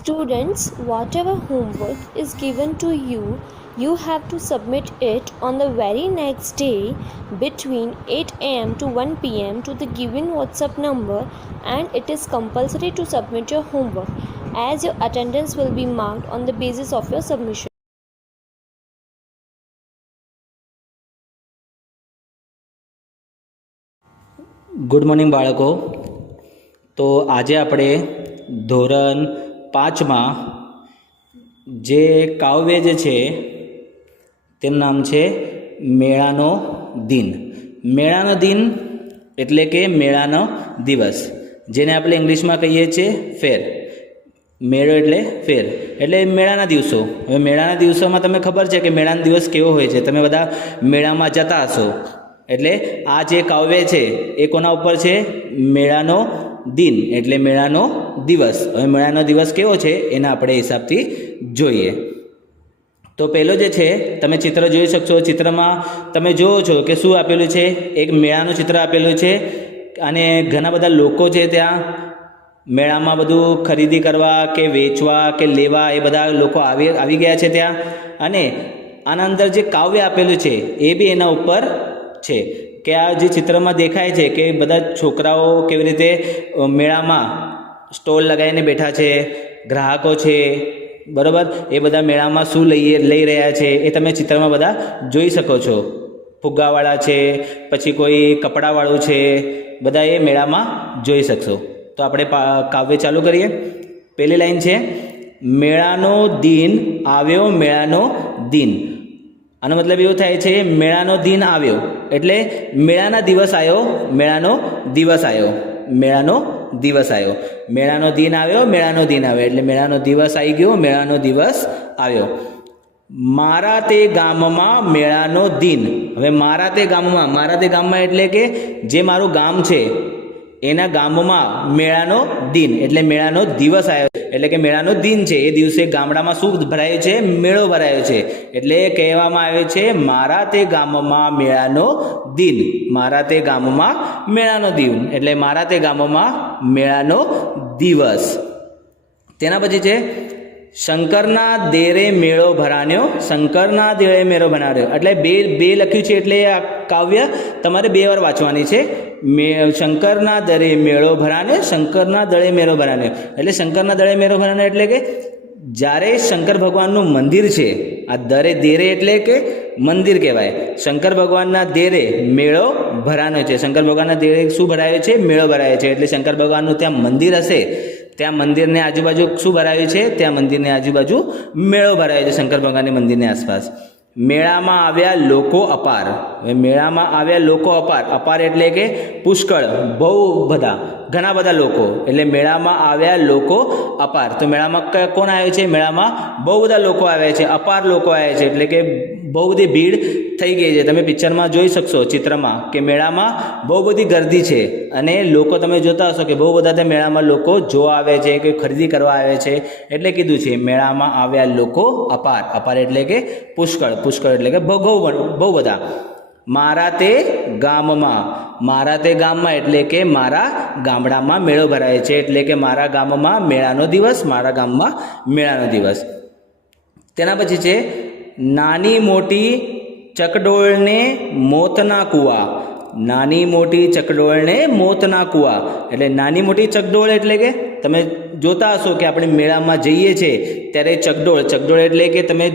Students, whatever homework is given to you, you have to submit it on the very next day between 8 am to 1 pm to the given WhatsApp number, and it is compulsory to submit your homework as your attendance will be marked on the basis of your submission. Good morning બાળકો તો આજે આપણે ધોરણ પાંચમાં જે કાવ્ય જે છે, તેનું નામ છે મેળાનો દિન. મેળાનો દિન એટલે કે મેળાનો દિવસ, જેને આપણે ઇંગ્લિશમાં કહીએ છીએ ફેર. મેળો એટલે ફેર. એટલે મેળાના દિવસો. હવે મેળાના દિવસોમાં તમને ખબર છે કે મેળાનો દિવસ કેવો હોય છે. તમે બધા મેળામાં જતા હશો. એટલે આ જે કાવ્ય છે, એ કોના ઉપર છે? મેળાનો દિન. એટલે મેળાનો દિવસ. હવે મેળાનો દિવસ કેવો છે એના આપણે હિસાબથી જોઈએ. તો પહેલો જે છે, તમે ચિત્ર જોઈ શકશો. ચિત્રમાં તમે જુઓ છો કે શું આપેલું છે? એક મેળાનું ચિત્ર આપેલું છે અને ઘણા બધા લોકો છે ત્યાં મેળામાં બધું ખરીદી કરવા કે વેચવા કે લેવા એ બધા લોકો આવી આવી ગયા છે ત્યાં. અને આના અંદર જે કાવ્ય આપેલું છે એ બી એના ઉપર છે કે આ જે ચિત્રમાં દેખાય છે કે બધા છોકરાઓ કેવી રીતે મેળામાં સ્ટોલ લગાવીને બેઠા છે, ગ્રાહકો છે, બરાબર? એ બધા મેળામાં શું લઈએ, લઈ રહ્યા છે, એ તમે ચિત્રમાં બધા જોઈ શકો છો. ફુગ્ગાવાળા છે, પછી કોઈ કપડાવાળું છે, બધા એ મેળામાં જોઈ શકશો. તો આપણે કાવ્ય ચાલુ કરીએ. પહેલી લાઈન છે, મેળાનો દિન આવ્યો, મેળાનો દિન. આનો મતલબ એવો થાય છે, મેળાનો દિન આવ્યો. એટલે, મેળાના દિવસ આવ્યો, મેળાનો દિવસ આવ્યો. મેળાનો દિવસ આવ્યો. મેળાનો દિન આવ્યો, મેળાનો દિન આવ્યો. એટલે મેળાનો દિવસ આવી ગયો, મેળાનો દિવસ આવ્યો. મારા તે ગામમાં મેળાનો દિન. હવે મારા તે ગામમાં, મારા તે ગામમાં એટલે કે જે મારું ગામ છે એના ગામમાં મેળાનો દિન, એટલે મેળાનો દિવસ આવ્યો એટલે કે મેળાનો દિન છે. એ દિવસે ગામડામાં શું ભરાય છે? મેળો ભરાયો છે. એટલે કહેવામાં આવે છે, મારા તે ગામમાં મેળાનો દિન, મારા તે ગામમાં મેળાનો દિન. એટલે મારા તે ગામમાં મેળાનો દિવસ. તેના પછી છે શંકરના દેરે મેળો ભરાણ્યો. શંકરના દેરે મેળો ભરાન્યો એટલે બે બે લખ્યું છે એટલે આ કાવ્ય તમારે બે વાર વાંચવાની છે. મે, શંકરના દરે મેળો ભરાને શંકરના દળે મેળો ભરાણ્યો. એટલે શંકરના દળે મેળો ભરાણ્યો એટલે કે જ્યારે શંકર ભગવાનનું મંદિર છે, આ દરે દેરે એટલે કે મંદિર કહેવાય. શંકર ભગવાનના દેરે મેળો ભરાનો છે. શંકર ભગવાનના દેરે શું ભરાયો છે? મેળો ભરાયો છે. એટલે શંકર ભગવાનનું ત્યાં મંદિર હશે. ત્યાં મંદિરની આજુબાજુ શું ભરાયું છે? ત્યાં મંદિરની આજુબાજુ મેળો ભરાયો છે, શંકર ભગવાનની મંદિરની આસપાસ. મેળામાં આવ્યા લોકો અપાર. મેળામાં આવ્યા લોકો અપાર. અપાર એટલે કે પુષ્કળ, બહુ બધા, ઘણા બધા લોકો. એટલે મેળામાં આવ્યા લોકો અપાર. તો મેળામાં કોણ આવે છે? મેળામાં બહુ બધા લોકો આવ્યા છે. અપાર લોકો આવ્યા છે. એટલે કે બહુ બધી ભીડ થઈ ગઈ છે. તમે પિક્ચરમાં જોઈ શકશો ચિત્રમાં કે મેળામાં બહુ બધી ગર્દી છે. અને લોકો તમે જોતા હશો કે બહુ બધા તે મેળામાં લોકો જોવા આવે છે કે ખરીદી કરવા આવે છે. એટલે કીધું છે, મેળામાં આવ્યા લોકો અપાર. અપાર એટલે કે પુષ્કળ. પુષ્કળ એટલે કે બહુ બહુ બહુ બધા. મારા તે ગામમાં, મારા તે ગામમાં એટલે કે મારા ગામડામાં મેળો ભરાય છે. એટલે કે મારા ગામમાં મેળાનો દિવસ, મારા ગામમાં મેળાનો દિવસ. તેના પછી છે નાની મોટી ચકડોળને મોતના કૂવા. નાની મોટી ચકડોળને મોતના કૂવા. એટલે નાની મોટી ચકડોળ એટલે કે તમે જોતા હશો કે આપણે મેળામાં જઈએ છીએ ત્યારે ચકડોળ. ચકડોળ એટલે કે તમે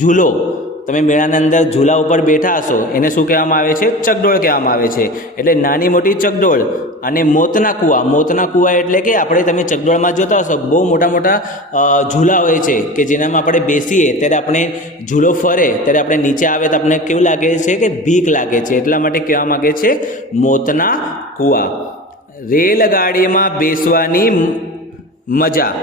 ઝૂલો. તમે મેળાની અંદર ઝૂલા ઉપર બેઠા હશો, એને શું કહેવામાં આવે છે? ચકડોળ કહેવામાં આવે છે. એટલે નાની મોટી ચકડોળ અને મોતના કૂવા. મોતના કૂવા એટલે કે આપણે તમે ચકડોળમાં જોતા હશો, બહુ મોટા મોટા ઝૂલા હોય છે કે જેનામાં આપણે બેસીએ, ત્યારે આપણે ઝૂલો ફરે, ત્યારે આપણે નીચે આવે, તો આપણે કેવું લાગે છે કે ભીખ લાગે છે. એટલા માટે કહેવા માંગે છે મોતના કૂવા. રેલગાડીમાં બેસવાની મજા.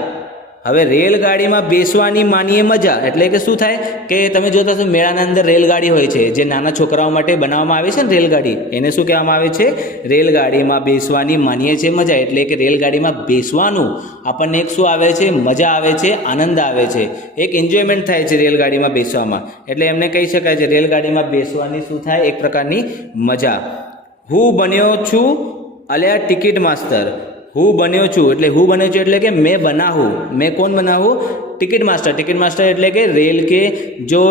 હવે રેલગાડીમાં બેસવાની માનીએ મજા, એટલે કે શું થાય કે તમે જોતા હશો મેળાના અંદર રેલગાડી હોય છે, જે નાના છોકરાઓ માટે બનાવવામાં આવે છે ને રેલગાડી, એને શું કહેવામાં આવે છે? રેલગાડીમાં બેસવાની માનીએ છે મજા, એટલે કે રેલગાડીમાં બેસવાનું આપણને એક શું આવે છે? મજા આવે છે, આનંદ આવે છે. એક એન્જોયમેન્ટ થાય છે રેલગાડીમાં બેસવામાં. એટલે એમને કહી શકાય છે રેલગાડીમાં બેસવાની શું થાય? એક પ્રકારની મજા. હું બન્યો છું અલ્યા ટિકિટ માસ્તર. હું બન્યો છું એટલે હું બન્યો છું એટલે કે मैं बना हूँ मैं कौन बना हूँ टिकट मास्टर टिकट मास्टर એટલે કે रेल के जो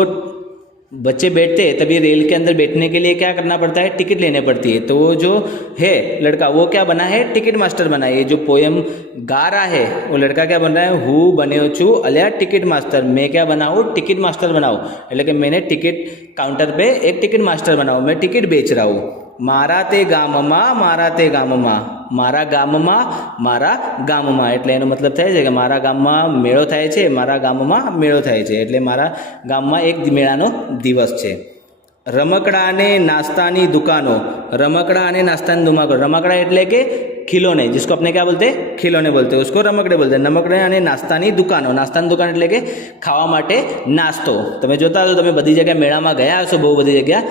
बच्चे बैठते हैं तभी रेल के अंदर बैठने के लिए क्या करना पड़ता है टिकट लेने पड़ती है तो वो जो है लड़का वो क्या बना है टिकट मास्टर बना है ये जो पोयम गा रहा है वो लड़का क्या बन रहा है હું બન્યો છું અલ્યા ટિકિટ માસ્ટર મેં क्या बनाऊँ टिकट मास्टर बनाऊँ એટલે કે मैंने टिकट काउंटर पे एक टिकट मास्टर बनाऊँ मैं टिकट बेच रहा हूँ મારા તે ગામમાં, મારા તે ગામમાં. મારા ગામમાં મારા ગામમાં. એટલે એનો મતલબ થાય છે કે મારા ગામમાં મેળો થાય છે, મારા ગામમાં મેળો થાય છે. એટલે મારા ગામમાં એક મેળાનો દિવસ છે. રમકડા અને નાસ્તાની દુકાનો. રમકડા અને નાસ્તાની દુકાનો. રમકડા એટલે કે ખીલોને जिसको આપણે क्या बोलते ખીલોને બોલતે. बोलते રમકડે उसको રમકડા અને નાસ્તાની દુકાનો. નાસ્તાની દુકાન એટલે કે ખાવા માટે નાસ્તો. તમે જોતા હશો, તમે બધી જગ્યાએ મેળામાં ગયા હશો, બહુ બધી જગ્યા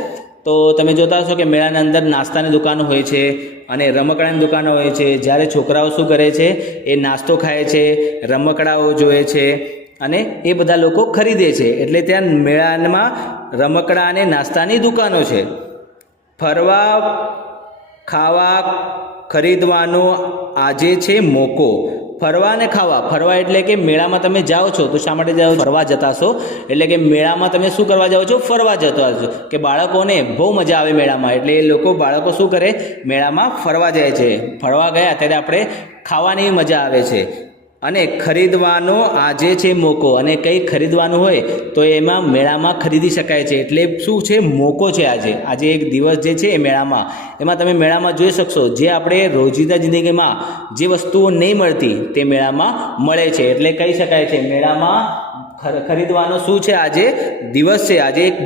તો તમે જોતા હશો કે મેળાની અંદર નાસ્તાની દુકાનો હોય છે અને રમકડાની દુકાનો હોય છે. જ્યારે છોકરાઓ શું કરે છે? એ નાસ્તો ખાય છે, રમકડાઓ જોવે છે અને એ બધા લોકો ખરીદે છે. એટલે ત્યાં મેળામાં રમકડા અને નાસ્તાની દુકાનો છે. ફરવા, ખાવા, ખરીદવાનો આજે છે મોકો. ફરવા ને ખાવા. ફરવા એટલે કે મેળામાં તમે જાઓ છો, તો શા માટે જાઓ ફરવા જતા છો એટલે કે મેળામાં તમે શું કરવા જાઓ છો? ફરવા જતા છો કે બાળકોને બહુ મજા આવે મેળામાં. એટલે એ લોકો, બાળકો શું કરે? મેળામાં ફરવા જાય છે. ફરવા ગયા ત્યારે આપણે ખાવાની મજા આવે છે. અને ખરીદવાનો આજે છે મોકો. અને કંઈ ખરીદવાનું હોય તો એમાં મેળામાં ખરીદી શકાય છે. એટલે શું છે? મોકો છે આજે. આજે એક દિવસ જે છે એ મેળામાં. એમાં તમે મેળામાં જોઈ શકશો, જે આપણે રોજિંદા જિંદગીમાં જે વસ્તુઓ નહીં મળતી તે મેળામાં મળે છે. એટલે કહી શકાય છે, મેળામાં ખરીદવાનો શું છે આજે? દિવસ છે. આજે એક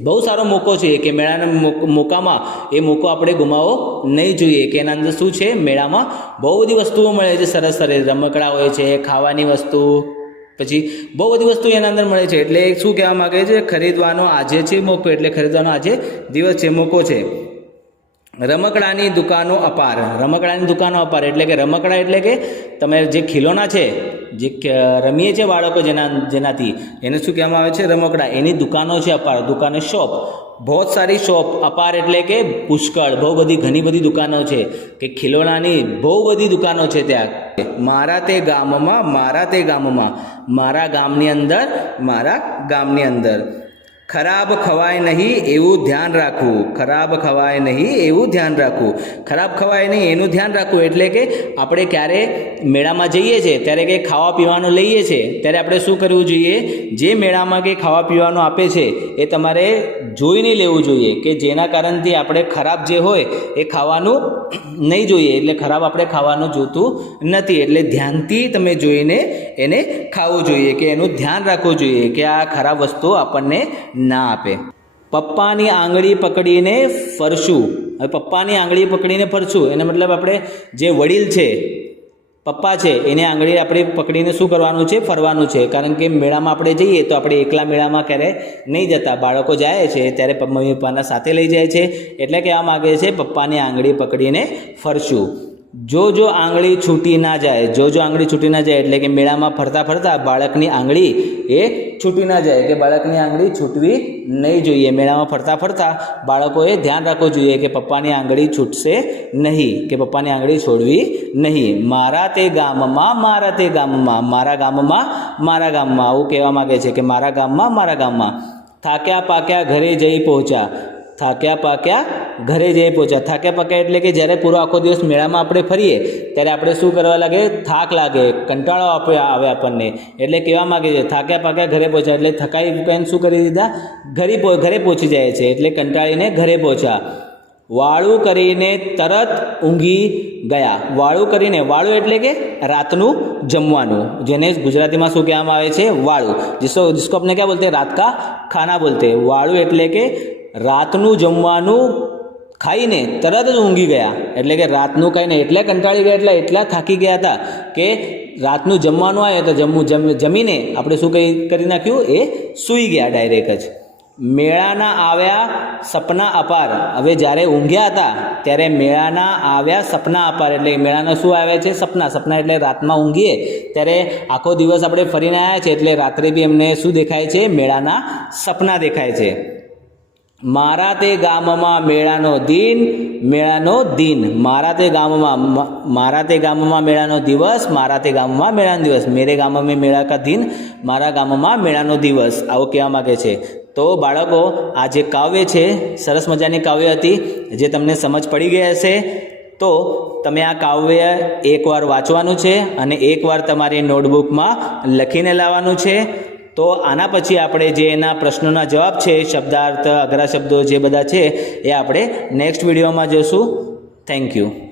બહુ સારો મોકો છે કે મેળાના મોક- મોકામાં એ મોકો આપણે ગુમાવવો નહીં જોઈએ. કે એના અંદર શું છે? મેળામાં બહુ બધી વસ્તુઓ મળે છે. સરસ સરસ રમકડા હોય છે, ખાવાની વસ્તુ, પછી બહુ બધી વસ્તુ એના અંદર મળે છે. એટલે શું કહેવા માગે છે? ખરીદવાનો આજે છે મોકો. એટલે ખરીદવાનો આજે દિવસ છે, મોકો છે. રમકડાની દુકાનો અપાર. રમકડાની દુકાનો અપાર એટલે કે રમકડા એટલે કે તમે જે ખિલોના છે, જે રમીએ છે બાળકો જેના, જેનાથી, એને શું કહેવામાં આવે છે? રમકડા. એની દુકાનો છે અપાર દુકાને શોપ. બહુ સારી શોપ. અપાર એટલે કે પુષ્કળ. બહુ બધી, ઘણી બધી દુકાનો છે કે ખિલોનાની બહુ બધી દુકાનો છે ત્યાં. મારા તે ગામમાં, મારા તે ગામમાં, મારા ગામની અંદર, મારા ગામની અંદર. ખરાબ ખવાય નહીં એવું ધ્યાન રાખવું. ખરાબ ખવાય નહીં એવું ધ્યાન રાખવું. ખરાબ ખવાય નહીં એનું ધ્યાન રાખવું એટલે કે આપણે ક્યારે મેળામાં જઈએ છીએ, ત્યારે કંઈ ખાવા પીવાનું લઈએ છીએ, ત્યારે આપણે શું કરવું જોઈએ? જે મેળામાં કંઈ ખાવા પીવાનું આપે છે, એ તમારે જોઈને લેવું જોઈએ કે જેના કારણથી આપણે ખરાબ જે હોય એ ખાવાનું નહીં જોઈએ. એટલે ખરાબ આપણે ખાવાનું જોતું નથી. એટલે ધ્યાનથી તમે જોઈને એને ખાવું જોઈએ કે એનું ધ્યાન રાખવું જોઈએ કે આ ખરાબ વસ્તુ આપણને ના આપે. પપ્પાની આંગળી પકડીને ફરશું. હવે પપ્પાની આંગળી પકડીને ફરશું, એને મતલબ આપણે જે વડીલ છે, પપ્પા છે, એને આંગળી આપણે પકડીને શું કરવાનું છે? ફરવાનું છે. કારણ કે મેળામાં આપણે જઈએ તો આપણે એકલા મેળામાં ક્યારે નહીં જતા. બાળકો જાય છે, ત્યારે મમ્મી પપ્પાના સાથે લઈ જાય છે. એટલે કહેવા માગે છે, પપ્પાની આંગળી પકડીને ફરશું. જો જો આંગળી છૂટી ના જાય, જો આંગળી છૂટી ના જાય એટલે કે મેળામાં ફરતા ફરતા બાળકની આંગળી એ છૂટી ના જાય કે બાળકની આંગળી છૂટવી નહીં જોઈએ. મેળામાં ફરતા ફરતા બાળકોએ ધ્યાન રાખવું જોઈએ કે પપ્પાની આંગળી છૂટશે નહીં, કે પપ્પાની આંગળી છોડવી નહીં. મારા તે ગામમાં, મારા તે ગામમાં, મારા ગામમાં મારા ગામમાં આવું કહેવા માગે છે કે મારા ગામમાં મારા ગામમાં થાક્યા પાક્યા ઘરે જઈ પહોંચ્યા. થાક્યા પાક્યા ઘરે જઈ પહોંચ્યા. થાક્યા પાક્યા એટલે કે જ્યારે પૂરો આખો દિવસ મેળામાં આપણે ફરીએ, ત્યારે આપણે શું કરવા લાગે? થાક લાગે, કંટાળો આપે આવે આપણને. એટલે કહેવા માગે છે, થાક્યા પાક્યા ઘરે પહોંચ્યા. એટલે થકાઈ પેન શું કરી દીધા? ઘરે ઘરે પહોંચી જાય છે. એટલે કંટાળીને ઘરે પહોંચ્યા. વાળું કરીને તરત ઊંઘી ગયા. વાળું કરીને, વાળું એટલે કે રાતનું જમવાનું, જેને ગુજરાતીમાં શું કહેવામાં આવે છે? વાળું. જીસો, જીસકો આપણે ક્યાં બોલતે? રાતકા ખાના બોલતે. વાળું એટલે કે રાતનું જમવાનું ખાઈને તરત જ ઊંઘી ગયા. એટલે કે રાતનું ખાઈને એટલે કંટાળી ગયા, એટલે, એટલા થાકી ગયા હતા કે રાતનું જમવાનું આવે તો જમવું, જમ, જમીને આપણે શું કહી કરી નાખ્યું? એ સૂઈ ગયા ડાયરેક્ટ જ. મેળાના આવ્યા સપના અપાર. હવે જ્યારે ઊંઘ્યા હતા, ત્યારે મેળાના આવ્યા સપના અપાર. એટલે મેળાના શું આવ્યા છે? સપના. સપના એટલે રાતમાં ઊંઘીએ, ત્યારે આખો દિવસ આપણે ફરીને આવ્યા છે એટલે રાત્રે બી એમને શું દેખાય છે? મેળાના સપના દેખાય છે. મારા તે ગામમાં મેળાનો દિન મેળાનો દિન. મારા તે ગામમાં મારા તે ગામમાં મેળાનો દિવસ, મારા તે ગામમાં મેળાનો દિવસ. મેરે ગામમાં મેળા કા દિન, મારા ગામમાં મેળાનો દિવસ. આવું કહેવા માગે છે. તો બાળકો, આ જે કાવ્ય છે, સરસ મજાની કાવ્ય હતી, જે તમને સમજ પડી ગઈ હશે, તો તમે આ કાવ્ય એકવાર વાંચવાનું છે અને એકવાર તમારી નોટબુકમાં લખીને લાવવાનું છે. તો આના પછી આપણે જે એના પ્રશ્નોના જવાબ છે, શબ્દાર્થ, અઘરા શબ્દો જે બધા છે, એ આપણે નેક્સ્ટ વિડીયોમાં જોશું. Thank you